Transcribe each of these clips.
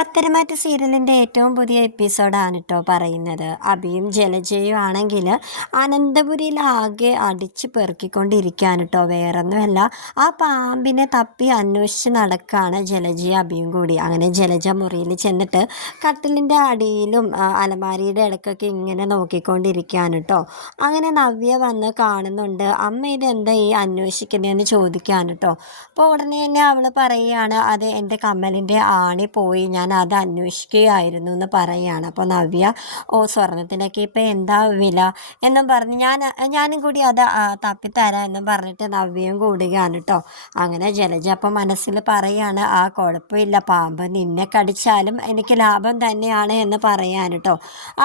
പത്തരമാറ്റ സീരിയലിന്റെ ഏറ്റവും പുതിയ എപ്പിസോഡാണ് കേട്ടോ പറയുന്നത്. അഭിയും ജലജയും ആണെങ്കിൽ അനന്തപുരിയിൽ ആകെ അടിച്ച് പെറുക്കിക്കൊണ്ടിരിക്കുകയാണ് കേട്ടോ വേറൊന്നുമല്ല ആ പാമ്പിനെ തപ്പി അന്വേഷിച്ച് നടക്കുകയാണ് ജലജയും അഭിയും കൂടി. അങ്ങനെ ജലജ മുറിയിൽ ചെന്നിട്ട് കട്ടിലിന്റെ അടിയിലും അലമാരിയുടെ ഇടയ്ക്കൊക്കെ ഇങ്ങനെ നോക്കിക്കൊണ്ടിരിക്കുകയാണ് കേട്ടോ അങ്ങനെ നവ്യ വന്ന് കാണുന്നുണ്ട് അമ്മ ഇത് എന്താ ഈ അന്വേഷിക്കുന്നതെന്ന് ചോദിക്കുകയാണ് കേട്ടോ അപ്പോൾ ഉടനെ തന്നെ അവൾ പറയുകയാണ് അത് എന്റെ കമ്മലിന്റെ ആണി പോയി. ഞാൻ അത് അന്വേഷിക്കുകയായിരുന്നു എന്ന് പറയുകയാണ്. അപ്പോൾ നവ്യ ഓ സ്വർണത്തിനൊക്കെ ഇപ്പം എന്താ വില? എന്നും പറഞ്ഞ് ഞാൻ ഞാനും കൂടി അത് തപ്പിത്തരാം എന്നും പറഞ്ഞിട്ട് നവ്യം കൂടുകയാണ് കേട്ടോ. അങ്ങനെ ജലജ അപ്പം മനസ്സിൽ പറയുകയാണ് ആ കുഴപ്പമില്ല പാമ്പ് നിന്നെ കടിച്ചാലും എനിക്ക് ലാഭം തന്നെയാണ് എന്ന് പറയാൻ കേട്ടോ.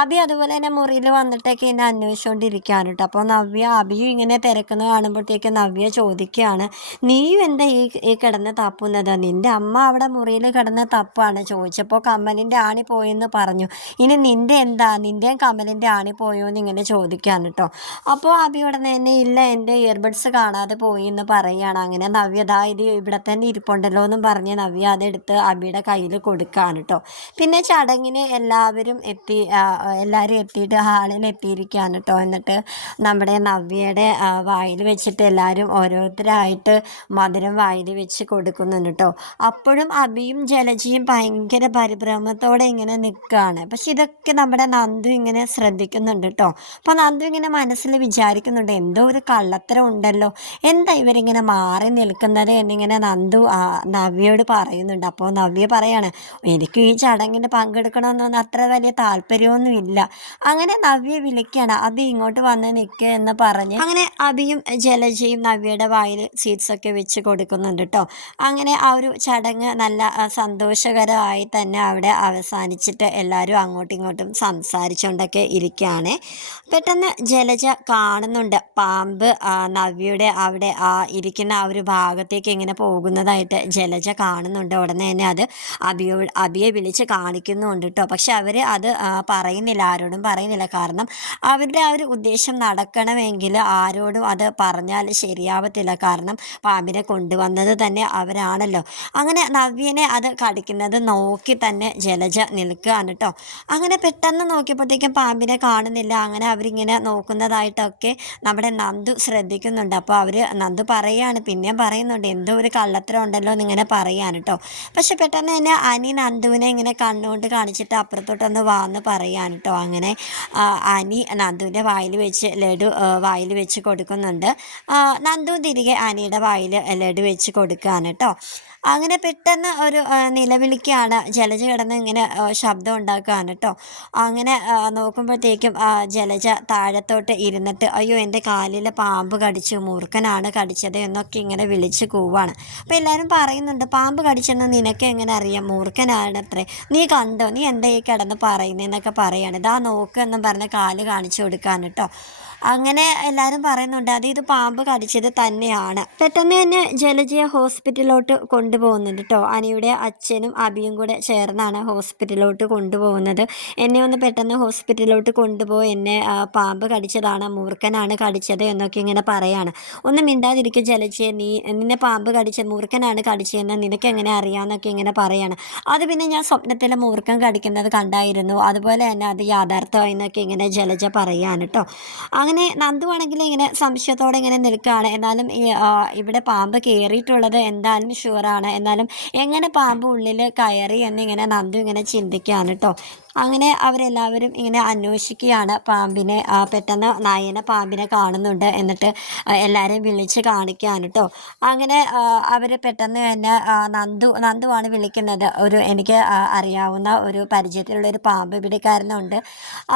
അബി അതുപോലെ തന്നെ മുറിയിൽ വന്നിട്ടൊക്കെ എന്നെ അന്വേഷിച്ചുകൊണ്ടിരിക്കുകയാണ് കേട്ടോ. അപ്പോൾ നവ്യ അബിയും ഇങ്ങനെ തിരക്കുന്നത് കാണുമ്പോഴത്തേക്ക് നവ്യ ചോദിക്കുകയാണ് നീയും എന്താ ഈ ഈ കിടന്ന് തപ്പുന്നത്? നിന്റെ അമ്മ അവിടെ മുറിയിൽ കിടന്ന് തപ്പാണ്. ചോദിച്ചപ്പോൾ കമ്മലിന്റെ ആണി പോയെന്ന് പറഞ്ഞു. ഇനി നിന്റെ എന്താ? നിന്റെയും കമ്മലിന്റെ ആണി പോയോ എന്ന് ഇങ്ങനെ ചോദിക്കാൻ കേട്ടോ അപ്പോൾ അബി ഉടനെ തന്നെ ഇല്ല എന്റെ ഇയർബഡ്സ് കാണാതെ പോയി എന്ന് പറയുകയാണ് അങ്ങനെ നവ്യ ദാ ഇത് ഇവിടെ തന്നെ ഇരിപ്പുണ്ടല്ലോ എന്നും പറഞ്ഞ് നവ്യ അതെടുത്ത് അബിയുടെ കയ്യിൽ കൊടുക്കുകയാണ് കേട്ടോ പിന്നെ ചടങ്ങിന് എല്ലാവരും എത്തി എല്ലാവരും എത്തിയിട്ട് ഹാളിൽ എത്തിയിരിക്കുകയാണ് കേട്ടോ എന്നിട്ട് നമ്മുടെ നവ്യയുടെ വായിൽ വെച്ചിട്ട് എല്ലാവരും ഓരോരുത്തരായിട്ട് മധുരം വായിൽ വെച്ച് കൊടുക്കുന്നുണ്ട് കേട്ടോ അപ്പോഴും അബിയും ജലജിയും ഭയങ്കര പരിഭ്രമത്തോടെ ഇങ്ങനെ നിൽക്കുകയാണ് പക്ഷെ ഇതൊക്കെ നമ്മുടെ നന്ദു ഇങ്ങനെ ശ്രദ്ധിക്കുന്നുണ്ട് കേട്ടോ അപ്പോൾ നന്ദു ഇങ്ങനെ മനസ്സിൽ വിചാരിക്കുന്നുണ്ട് എന്തോ ഒരു കള്ളത്തരം ഉണ്ടല്ലോ. എന്താ ഇവരിങ്ങനെ മാറി നിൽക്കുന്നത്? എന്നിങ്ങനെ നന്ദു നവ്യയോട് പറയുന്നുണ്ട്. അപ്പോൾ നവ്യ പറയാണ് എനിക്ക് ഈ ചടങ്ങിന് പങ്കെടുക്കണമെന്നൊന്നും അത്ര വലിയ താല്പര്യമൊന്നുമില്ല അങ്ങനെ നവ്യ വിളിക്കുകയാണ് അബി ഇങ്ങോട്ട് വന്ന് നിൽക്കുക എന്ന് പറഞ്ഞ് അങ്ങനെ അബിയും ജലജയും നവ്യയുടെ വായിൽ സീറ്റ്സൊക്കെ വെച്ച് കൊടുക്കുന്നുണ്ട് കേട്ടോ അങ്ങനെ ആ ഒരു ചടങ്ങ് നല്ല ആ, സന്തോഷകരമായി തന്നെ അവിടെ അവസാനിച്ചിട്ട് എല്ലാവരും അങ്ങോട്ടും ഇങ്ങോട്ടും സംസാരിച്ചുകൊണ്ടൊക്കെ ഇരിക്കുകയാണ്. പെട്ടെന്ന് ജലജ കാണുന്നുണ്ട്. പാമ്പ് നവ്യയുടെ അവിടെ ആ ഇരിക്കുന്ന ആ ഒരു ഭാഗത്തേക്ക് ഇങ്ങനെ പോകുന്നതായിട്ട് ജലജ കാണുന്നുണ്ട്. ഉടനെ തന്നെ അത് അബിയോ അബിയെ വിളിച്ച് കാണിക്കുന്നുണ്ട് കേട്ടോ പക്ഷെ അവർ അത് പറയുന്നില്ല ആരോടും പറയുന്നില്ല. കാരണം അവരുടെ ആ ഒരു ഉദ്ദേശം നടക്കണമെങ്കിൽ ആരോടും അത് പറഞ്ഞാൽ ശരിയാവത്തില്ല. കാരണം പാമ്പിനെ കൊണ്ടുവന്നത് തന്നെ അവരാണല്ലോ. അങ്ങനെ നവ്യനെ അത് കടിക്കുന്നത് നോക്കി തന്നെ ജലജ നിൽക്കുകയാണ് കേട്ടോ അങ്ങനെ പെട്ടെന്ന് നോക്കിയപ്പോഴത്തേക്കും പാമ്പിനെ കാണുന്നില്ല. അങ്ങനെ അവരിങ്ങനെ നോക്കുന്നതായിട്ടൊക്കെ നമ്മുടെ നന്ദു ശ്രദ്ധിക്കുന്നുണ്ട്. അപ്പോൾ അവർ നന്ദു പറയുകയാണ് പിന്നെയും പറയുന്നുണ്ട് എന്തോ ഒരു കള്ളത്തരം ഉണ്ടല്ലോ എന്നിങ്ങനെ പറയുകയാണ് കേട്ടോ പക്ഷെ പെട്ടെന്ന് തന്നെ അനി നന്ദുവിനെ ഇങ്ങനെ കണ്ണുകൊണ്ട് കാണിച്ചിട്ട് അപ്പുറത്തോട്ടൊന്ന് വാന്ന് പറയുകയാണ് കേട്ടോ അങ്ങനെ അനി നന്ദുവിന്റെ വായിൽ വെച്ച് ലഡു വായിൽ വെച്ച് കൊടുക്കുന്നുണ്ട്. നന്ദു തിരികെ അനിയുടെ വായിൽ ലഡു വെച്ച് കൊടുക്കുകയാണ് കേട്ടോ അങ്ങനെ പെട്ടെന്ന് ഒരു നിലവിളിക്കാണ് ജലജ കിടന്ന് ഇങ്ങനെ ശബ്ദം ഉണ്ടാക്കുകയാണ് കേട്ടോ. അങ്ങനെ നോക്കുമ്പോഴത്തേക്കും ജലജ താഴത്തോട്ട് ഇരുന്നിട്ട് അയ്യോ എന്റെ കാലിലെ പാമ്പ് കടിച്ചു മൂർഖനാണ് കടിച്ചത് എന്നൊക്കെ ഇങ്ങനെ വിളിച്ച് കൂവാണ്. അപ്പോൾ എല്ലാവരും പറയുന്നുണ്ട് പാമ്പ് കടിച്ചെന്ന് നിനക്ക് എങ്ങനെ അറിയാം? മൂർഖനാണ് അത്രേ നീ കണ്ടോ? നീ എന്താ ഈ കിടന്ന് പറയുന്നതെന്നൊക്കെ പറയാണ്. ഇതാ നോക്ക് എന്നും പറഞ്ഞ് കാൽ കാണിച്ചു കൊടുക്കാൻ കേട്ടോ. അങ്ങനെ എല്ലാവരും പറയുന്നുണ്ട് അത് ഇത് പാമ്പ് കടിച്ചത് തന്നെയാണ്. പെട്ടെന്ന് തന്നെ ജലജയെ ഹോസ്പിറ്റലിലോട്ട് കൊണ്ടുപോകുന്നുണ്ട് കേട്ടോ. അനിയുടെ അച്ഛനും അബിയും കൂടെ ചേർന്നാണ് ഹോസ്പിറ്റലിലോട്ട് കൊണ്ടുപോകുന്നത്. എന്നെ ഒന്ന് പെട്ടെന്ന് ഹോസ്പിറ്റലിലോട്ട് കൊണ്ടുപോയി എന്നെ പാമ്പ് കടിച്ചതാണ് മൂർഖനാണ് കടിച്ചത് എന്നൊക്കെ ഇങ്ങനെ പറയാണ്. ഒന്ന് മിണ്ടാതിരിക്കും ജലജയെ നീ നിന്നെ പാമ്പ് കടിച്ച മൂർഖനാണ് കടിച്ചതെന്ന് നിനക്ക് എങ്ങനെ അറിയാമെന്നൊക്കെ ഇങ്ങനെ പറയാണ്. അത് പിന്നെ ഞാൻ സ്വപ്നത്തിൽ മൂർഖൻ കടിക്കുന്നത് കണ്ടായിരുന്നു. അതുപോലെ തന്നെ അത് യാഥാർത്ഥമായി എന്നൊക്കെ ഇങ്ങനെ ജലജ പറയാണ് കേട്ടോ. അങ്ങനെ നന്ദുവാണെങ്കിൽ ഇങ്ങനെ സംശയത്തോടെ ഇങ്ങനെ നിൽക്കുകയാണ്. എന്നാലും ഇവിടെ പാമ്പ് കയറിയിട്ടുള്ളത് എന്തായാലും ഷുവറാണ് എന്നാലും എങ്ങനെ പാമ്പ് ഉള്ളിൽ കയറി എന്നിങ്ങനെ നന്ദു ഇങ്ങനെ ചിന്തിക്കുകയാണ് കേട്ടോ അങ്ങനെ അവരെല്ലാവരും ഇങ്ങനെ അന്വേഷിക്കുകയാണ്. പാമ്പിനെ പെട്ടെന്ന് നായനെ പാമ്പിനെ കാണുന്നുണ്ട് എന്നിട്ട് എല്ലാവരെയും വിളിച്ച് കാണിക്കുകയാണ് കേട്ടോ അങ്ങനെ അവർ പെട്ടെന്ന് തന്നെ നന്ദു നന്ദുവാണ് വിളിക്കുന്നത്. ഒരു എനിക്ക് അറിയാവുന്ന ഒരു പരിചയത്തിലുള്ള ഒരു പാമ്പ് പിടിക്കാരനുണ്ട്.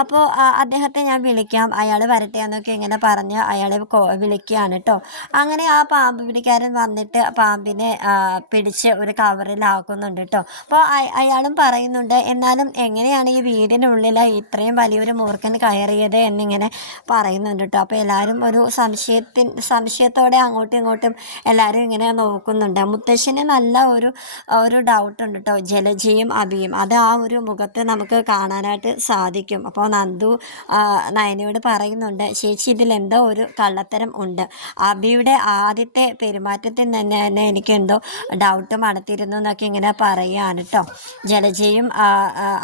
അപ്പോൾ അദ്ദേഹത്തെ ഞാൻ വിളിക്കാം. അയാൾ വരട്ടെ എന്നൊക്കെ ഇങ്ങനെ പറഞ്ഞ് അയാളെ വിളിക്കുകയാണ് കേട്ടോ അങ്ങനെ ആ പാമ്പ് പിടിക്കാരൻ വന്നിട്ട് പാമ്പിനെ പിടിച്ച് ഒരു കവറിലാക്കുന്നുണ്ട് കേട്ടോ അപ്പോൾ അയാളും പറയുന്നുണ്ട് എന്നാലും എങ്ങനെയാണ് എങ്ങനെയാണ് ഈ വീടിനുള്ളിൽ ഇത്രയും വലിയൊരു മൂർഖൻ കയറിയത് എന്നിങ്ങനെ പറയുന്നുണ്ട് കേട്ടോ അപ്പോൾ എല്ലാവരും ഒരു സംശയത്തിൻ സംശയത്തോടെ അങ്ങോട്ടും ഇങ്ങോട്ടും എല്ലാവരും ഇങ്ങനെ നോക്കുന്നുണ്ട്. മുത്തശ്ശന് നല്ല ഒരു ഒരു ഡൗട്ട് ഉണ്ട് കേട്ടോ ജലജയും അഭിയും അത് ആ ഒരു മുഖത്ത് നമുക്ക് കാണാനായിട്ട് സാധിക്കും. അപ്പോൾ നന്ദു നയനയോട് പറയുന്നുണ്ട് ചേച്ചി ഇതിൽ എന്തോ ഒരു കള്ളത്തരം ഉണ്ട്. അഭിയുടെ ആദ്യത്തെ പെരുമാറ്റത്തിൽ തന്നെ തന്നെ എനിക്കെന്തോ ഡൗട്ട് മണത്തിരുന്നു എന്നൊക്കെ ഇങ്ങനെ പറയുകയാണ് കേട്ടോ ജലജയും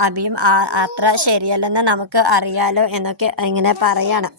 അഭിയും ആ- അത്ര ശരിയല്ലെന്ന് നമുക്ക് അറിയാലോ എന്നൊക്കെ ഇങ്ങനെ പറയാണ്.